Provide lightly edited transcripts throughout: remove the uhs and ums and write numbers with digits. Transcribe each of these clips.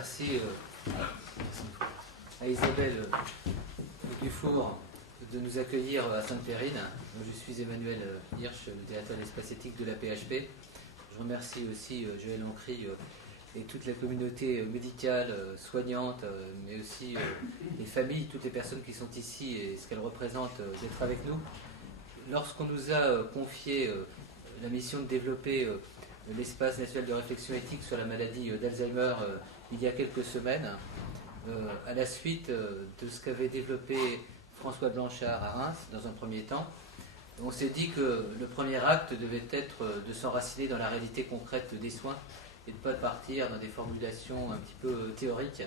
Merci à Isabelle Dufour de nous accueillir à Sainte-Périne. Je suis Emmanuel Hirsch, le directeur de l'espace éthique de la PHP. Je remercie aussi Joël Ancry et toute la communauté médicale, soignante, mais aussi les familles, toutes les personnes qui sont ici et ce qu'elles représentent d'être avec nous. Lorsqu'on nous a confié la mission de développer l'espace national de réflexion éthique sur la maladie d'Alzheimer il y a quelques semaines, à la suite de ce qu'avait développé François Blanchard à Reims dans un premier temps, on s'est dit que le premier acte devait être de s'enraciner dans la réalité concrète des soins et de ne pas partir dans des formulations un petit peu théoriques.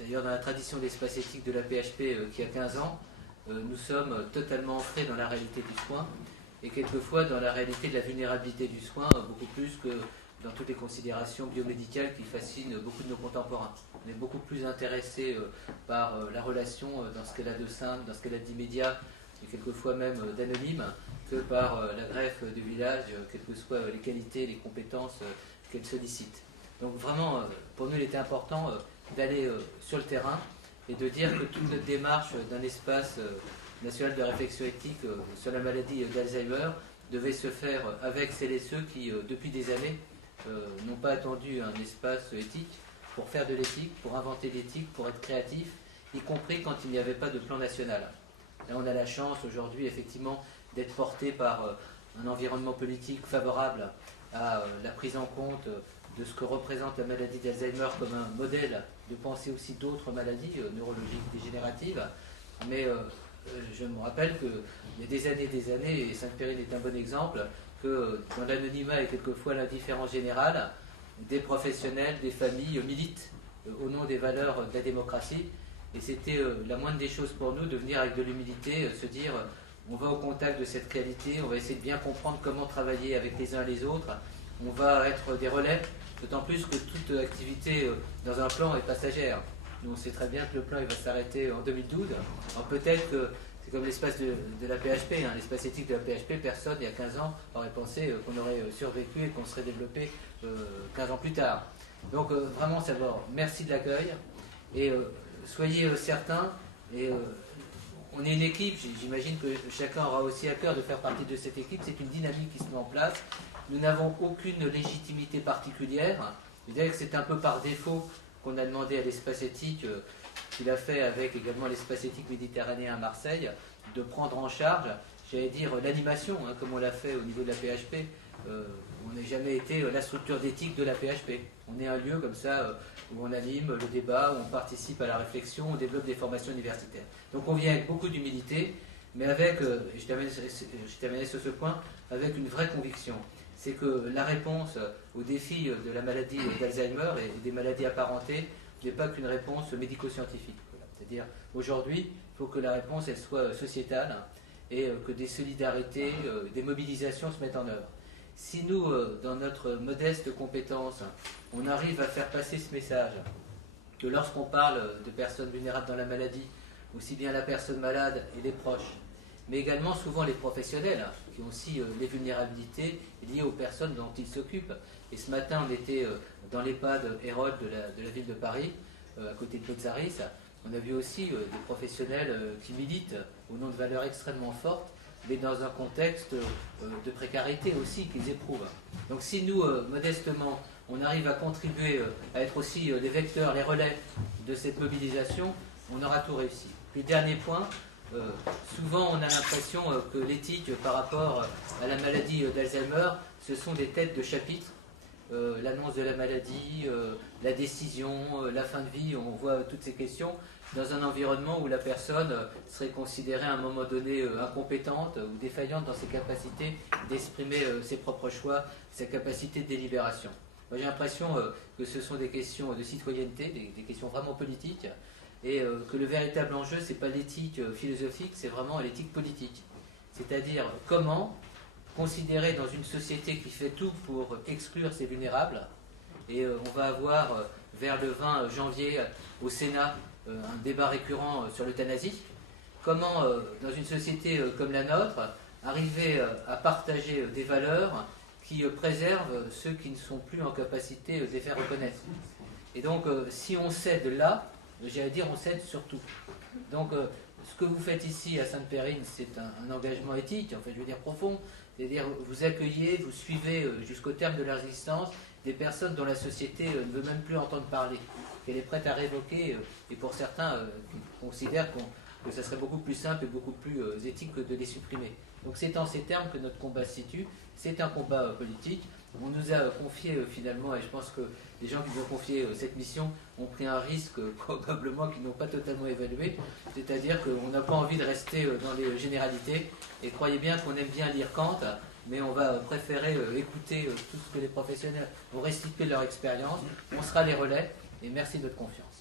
D'ailleurs, dans la tradition d'espace éthique de la PHP qui a 15 ans, nous sommes totalement ancrés dans la réalité du soin et quelquefois dans la réalité de la vulnérabilité du soin, beaucoup plus que dans toutes les considérations biomédicales qui fascinent beaucoup de nos contemporains. On est beaucoup plus intéressé par la relation dans ce qu'elle a de simple, dans ce qu'elle a d'immédiat et quelquefois même d'anonyme, que par la greffe du village, quelles que soient les qualités, les compétences qu'elle sollicite. Donc vraiment, pour nous, il était important d'aller sur le terrain et de dire que toute notre démarche d'un espace national de réflexion éthique sur la maladie d'Alzheimer devait se faire avec celles et ceux qui, depuis des années, n'ont pas attendu un espace éthique pour faire de l'éthique, pour inventer l'éthique, pour être créatif, y compris quand il n'y avait pas de plan national. Là, on a la chance aujourd'hui, effectivement, d'être porté par un environnement politique favorable à la prise en compte de ce que représente la maladie d'Alzheimer comme un modèle de penser aussi d'autres maladies neurologiques dégénératives. Mais je me rappelle qu'il y a des années, et Sainte-Périne est un bon exemple, que dans l'anonymat et quelquefois l'indifférence générale, des professionnels, des familles militent au nom des valeurs de la démocratie. Et c'était la moindre des choses pour nous de venir avec de l'humilité, se dire on va au contact de cette réalité, on va essayer de bien comprendre comment travailler avec les uns et les autres, on va être des relais, d'autant plus que toute activité dans un plan est passagère. Nous on sait très bien que le plan il va s'arrêter en 2012. Alors peut-être que c'est comme l'espace de la PHP, l'espace éthique de la PHP, personne il y a 15 ans aurait pensé qu'on aurait survécu et qu'on serait développé 15 ans plus tard. Donc vraiment d'abord, merci de l'accueil et soyez certains, et on est une équipe, j'imagine que chacun aura aussi à cœur de faire partie de cette équipe, c'est une dynamique qui se met en place, nous n'avons aucune légitimité particulière, je dirais que c'est un peu par défaut qu'on a demandé à l'espace éthique, qu'il a fait avec également l'espace éthique méditerranéen à Marseille, de prendre en charge, j'allais dire, l'animation, comme on l'a fait au niveau de la PHP. On n'a jamais été la structure d'éthique de la PHP. On est un lieu comme ça où on anime le débat, où on participe à la réflexion, on développe des formations universitaires. Donc on vient avec beaucoup d'humilité, mais avec, je terminerai sur ce point, avec une vraie conviction. C'est que la réponse aux défis de la maladie d'Alzheimer et des maladies apparentées n'est pas qu'une réponse médico-scientifique. C'est-à-dire, aujourd'hui, il faut que la réponse elle soit sociétale et que des solidarités, des mobilisations se mettent en œuvre. Si nous, dans notre modeste compétence, on arrive à faire passer ce message, que lorsqu'on parle de personnes vulnérables dans la maladie, aussi bien la personne malade et les proches, mais également souvent les professionnels, qui ont aussi les vulnérabilités liées aux personnes dont ils s'occupent. Et ce matin, on était dans l'EHPAD Hérode de la ville de Paris, à côté de Pizzaris. On a vu aussi des professionnels qui militent au nom de valeurs extrêmement fortes, mais dans un contexte de précarité aussi qu'ils éprouvent. Donc si nous, modestement, on arrive à contribuer à être aussi les vecteurs, les relais de cette mobilisation, on aura tout réussi. Puis dernier point, souvent on a l'impression que l'éthique par rapport à la maladie d'Alzheimer, ce sont des têtes de chapitre. L'annonce de la maladie, la décision, la fin de vie, on voit toutes ces questions dans un environnement où la personne serait considérée à un moment donné incompétente ou défaillante dans ses capacités d'exprimer ses propres choix, sa capacité de délibération. Moi j'ai l'impression que ce sont des questions de citoyenneté, des questions vraiment politiques, et que le véritable enjeu, ce n'est pas l'éthique philosophique, c'est vraiment l'éthique politique. C'est-à-dire comment considérer dans une société qui fait tout pour exclure ses vulnérables, et on va avoir vers le 20 janvier au Sénat un débat récurrent sur l'euthanasie, comment dans une société comme la nôtre arriver à partager des valeurs qui préservent ceux qui ne sont plus en capacité de les faire reconnaître. Et donc, si on cède là, j'allais dire on cède surtout. Donc, ce que vous faites ici à Sainte-Périne, c'est un engagement éthique, en fait, je veux dire profond. C'est-à-dire, vous accueillez, vous suivez jusqu'au terme de leur existence des personnes dont la société ne veut même plus entendre parler, qu'elle est prête à révoquer, et pour certains considèrent que ça serait beaucoup plus simple et beaucoup plus éthique que de les supprimer. Donc c'est en ces termes que notre combat se situe, c'est un combat politique. On nous a confié finalement, et je pense que les gens qui nous ont confié cette mission ont pris un risque probablement qu'ils n'ont pas totalement évalué, c'est-à-dire qu'on n'a pas envie de rester dans les généralités, et croyez bien qu'on aime bien lire Kant, mais on va préférer écouter tout ce que les professionnels vont restituer de leur expérience. On sera les relais, et merci de votre confiance.